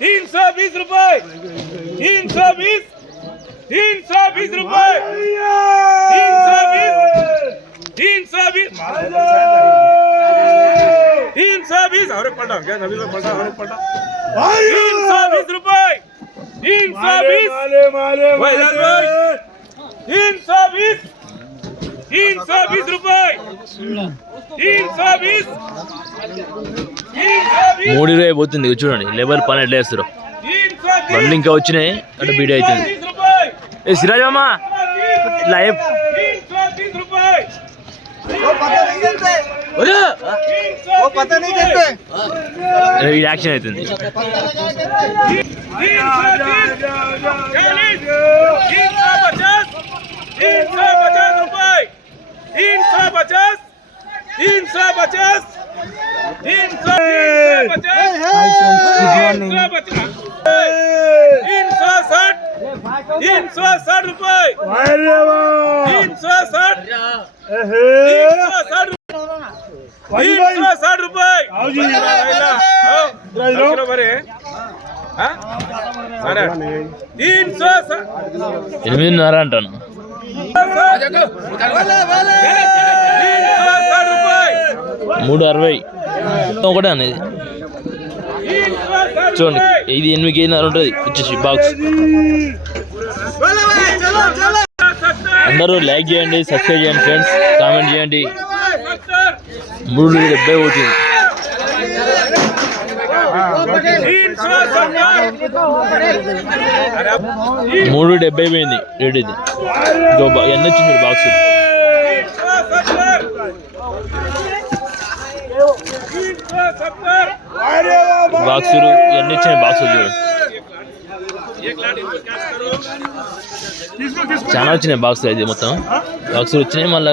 तीन सौ बीस रुपए तीन सौ बीस तीन सौ बीस रुपए तीन सौ बीस तीन सौ बीस तीन सौ बीस एक पलटा क्या नबी में पलटा एक पलटा तीन सौ बीस रुपए तीन सौ बीस तीन सौ बीस तीन सौ बीस रुपए तीन सौ बीस మూడు ఇరవై పోతుంది ఇగో చూడండి లేబర్ పని ఎట్లా వేస్తారు तीन सौ बीस బండ్లు ఇంకా వచ్చినాయి అంటే బీడీ అవుతుంది तीस रुपए ఏ సిరాజ్ మామ లైవ్ तीन सौ तीस रुपए वो पता नहीं देते ఈ యాక్షన్ అవుతుంది तीन सौ तीस चालीस तीन सौ पचास तीन सौ पचास रुपए तीन सौ पचास तीन सौ पचास तीन सौ पचास तीन सौ पचास तीन सौ साठ तीन सौ साठ रुपए तीन सौ साठ तीन सौ साठ तीन सौ साठ रुपए बरे तीन सौ साठ ఎనిమిదిన్నర అంటాను तीन सौ साठ रुपए మూడు అరవై. ఒకటే అనేది చూడండి ఇది ఎనిమిది కేజీన్నర ఉంటుంది. వచ్చేసి బాక్స్ అందరూ లైక్ చేయండి సబ్స్క్రైబ్ చేయండి ఫ్రెండ్స్ కామెంట్ చేయండి. మూడు డెబ్బై పోతుంది మూడు డెబ్బై పోయింది రేట్ ఇది. ఎన్నొచ్చింది బాక్స్ బాక్సులు ఇవన్నీ ఇచ్చిన బాక్సులు చాలా వచ్చినాయి బాక్స్ అది మొత్తం. బాక్స్ వచ్చినాయి మళ్ళీ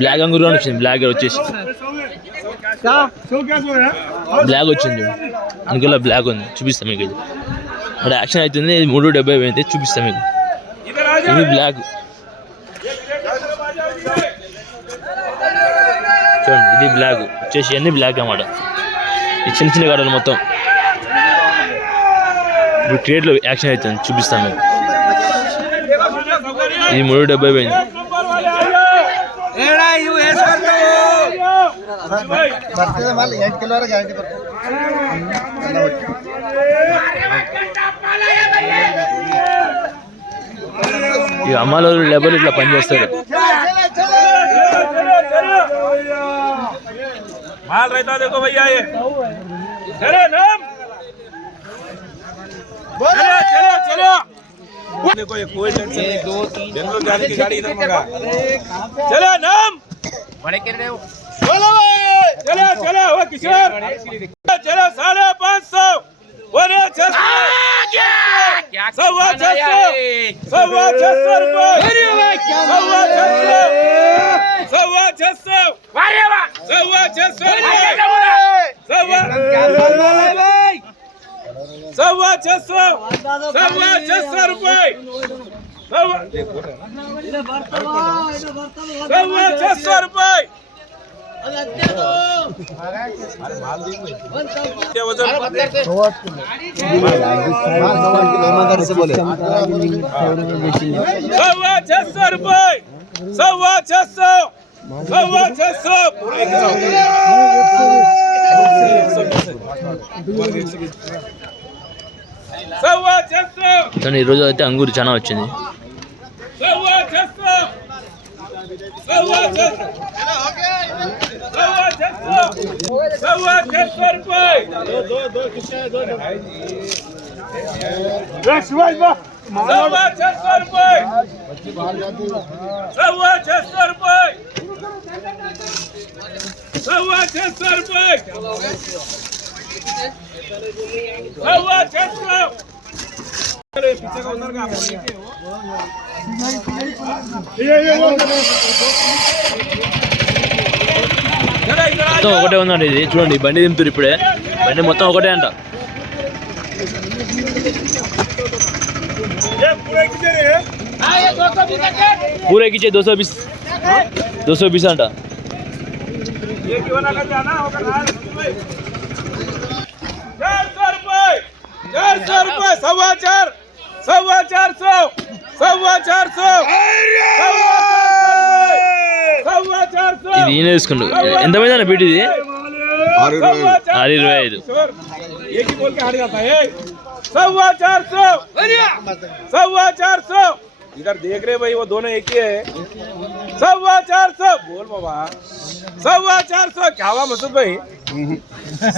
బ్లాక్ అంగూరు అని వచ్చింది బ్లాక్ వచ్చేసి. బ్లాక్ వచ్చింది. అందుకల్లా బ్లాక్ ఉంది చూపిస్తాం మీకు ఇది. ఇక్కడ యాక్షన్ అవుతుంది ఇది మూడు డెబ్బై పోయింది చూపిస్తాం మీకు. ఇది బ్లాక్. చూడండి ఇది బ్లాక్. వచ్చేసి అన్ని బ్లాక్ అన్నమాట. ఈ చిన్న చిన్న గాడలు మొత్తం ఇప్పుడు క్రియేట్లో యాక్షన్ అవుతుంది చూపిస్తాను మీకు ఇది మూడు డెబ్బై పోయింది ఈ అమ్మాయిలు డబ్బులు ఇట్లా పనిచేస్తారు माल रहता देखो भैया ये चलो नाम चलो चलो चलो देखो ये कोई टेंशन नहीं बेंगलोर जाने की गाड़ी इधर मंगा चलो नाम चलो चलो वो किशोर चलो साढ़े पाँच सौ बोले छह सौ सवा छह सौ सवा छह सौ रुपये सवा छह सौ सवा छह सौ સવા છસો સવા છસો. સવા છસો. રૂપિયા. સવા છસો રૂપિયા. ઈમાનદારી से સવા છસો રૂપિયા. સવા છસો. रुपये सवा छह सौ सवा छह सौ पूरा एक सौ सवा छह सौ కానీ ఈరోజు అయితే అంగూరు చాలా వచ్చింది सवा छह सौ सवा छह सौ सवा छह सौ सवा छह सौ रुपये सवा छह सौ रुपये सवा छह सौ रुपये सवा छह सौ रुपये सवा छह सौ पीछे का उधर का जरा इधर आ మొత్తం ఒకటే ఉందండి ఇది చూడండి బండి దింపుతారు ఇప్పుడే బండి మొత్తం ఒకటే అంట ये पूरे किधर है పూరే కిచ్చే దోసో బీస్ దోసో బీస్ అంట ये क्यों ना कर जाना होगा ना चार सौ रुपये चार सव्वा चार सव्वा चार सौ सव्वा चार सौ सव्वा चार सौ ఇది ఈయన తీసుకుంటు ఎంత మంది అన్న బీట్ ఇది सव्वा चार ఆరు ఇరవై ఐదు सौ। एक ही बोल के हार इधर देख रहे भाई वो दोनों एक ही है। सवा चार सौ बोल बाबा। सवा चार सौ क्या हुआ मसूद भाई?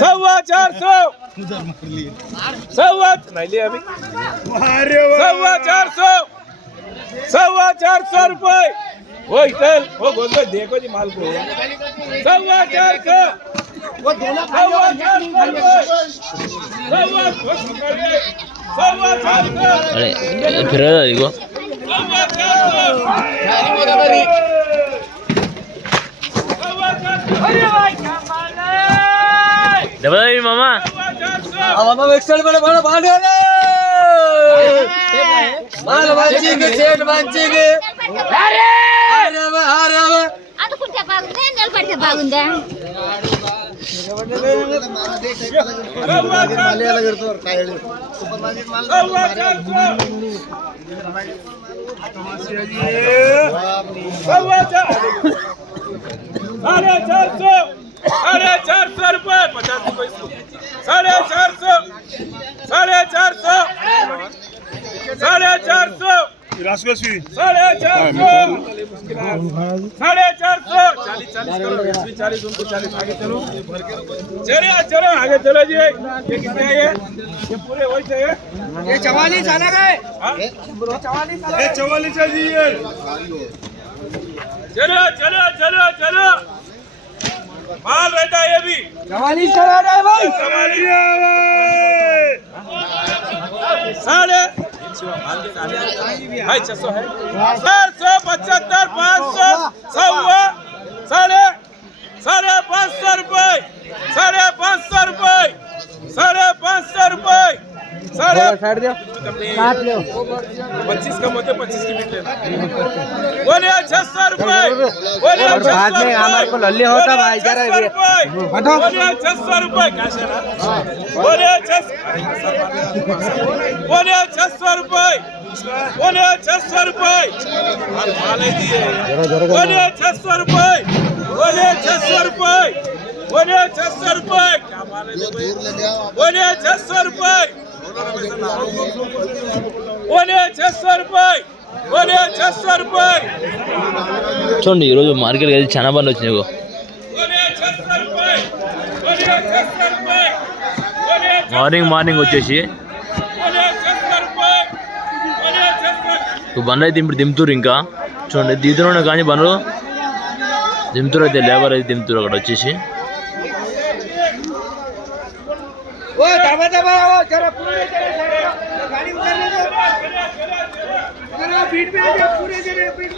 सवा चार सौ। सवा नहीं लिया चार सौ। सवा चार सौ रुपये वो इधर वो बोल दो देखो जी माल को। सवा चार चार सौ अरे फिर దెబ్బతాయి మామా మామ ఎక్సల్ మన మన బాగానే మాల మంచికి చేటు మంచికి అనుకుంటే బాగుందా నిలబడితే బాగుందా सव्वा चार सौ सव्वा सौ साढ़े चार सौ। साढ़े चार सौ। चालीस चालीस करो इसमें चालीस उनको चालीस आगे चलो। चलो चलो आगे चलो जी। ये कितने है ये? ये पूरे वही चाहिए ये चवालीस आना गए ये चवालीस है। जी ये। चलो चलो चलो चलो। माल रहता है ये भी। चवालीस करा रहे भाई। चवालीस। साढ़े भाई छह सौ है। चार सौ पचहत्तर पाँच सौ सौ साढ़े साढ़े पाँच सौ रुपये साढ़े पाँच सौ रुपये साढ़े पाँच सौ रुपये साइड दो सात लो। पच्चीस कम होते पच्चीस की बीट लेना। बोले अच्छा सौ रुपए बोले और बाद में हमारे को लल्ले होता भाई जरा ये हटो बोले अच्छा सौ रुपए कैसे ना बोले अच्छा बोले अच्छा सौ रुपए बोले अच्छा सौ रुपए बोले अच्छा सौ रुपए बोले अच्छा सौ रुपए बोले अच्छा सौ रुपए क्या मारे बोले अच्छा सौ रुपए చూడండి ఈరోజు మార్కెట్ వెళ్ళి చాలా బాగా వచ్చినాయి మార్నింగ్ మార్నింగ్ వచ్చేసి. బండ్ అయితే ఇప్పుడు దింపుతురు ఇంకా. చూడండి దిగుతున్నాడు కానీ బండ్లు. దింపుతురు అయితే లేబర్ అయితే దింపుతురు అక్కడ వచ్చేసి. ઓય, ધાબા ધાબા, આવો, જરા પૂરે જરા ગાડી ઉતારી લેજો. જરા ભીડ પે પૂરે જરા ભીડ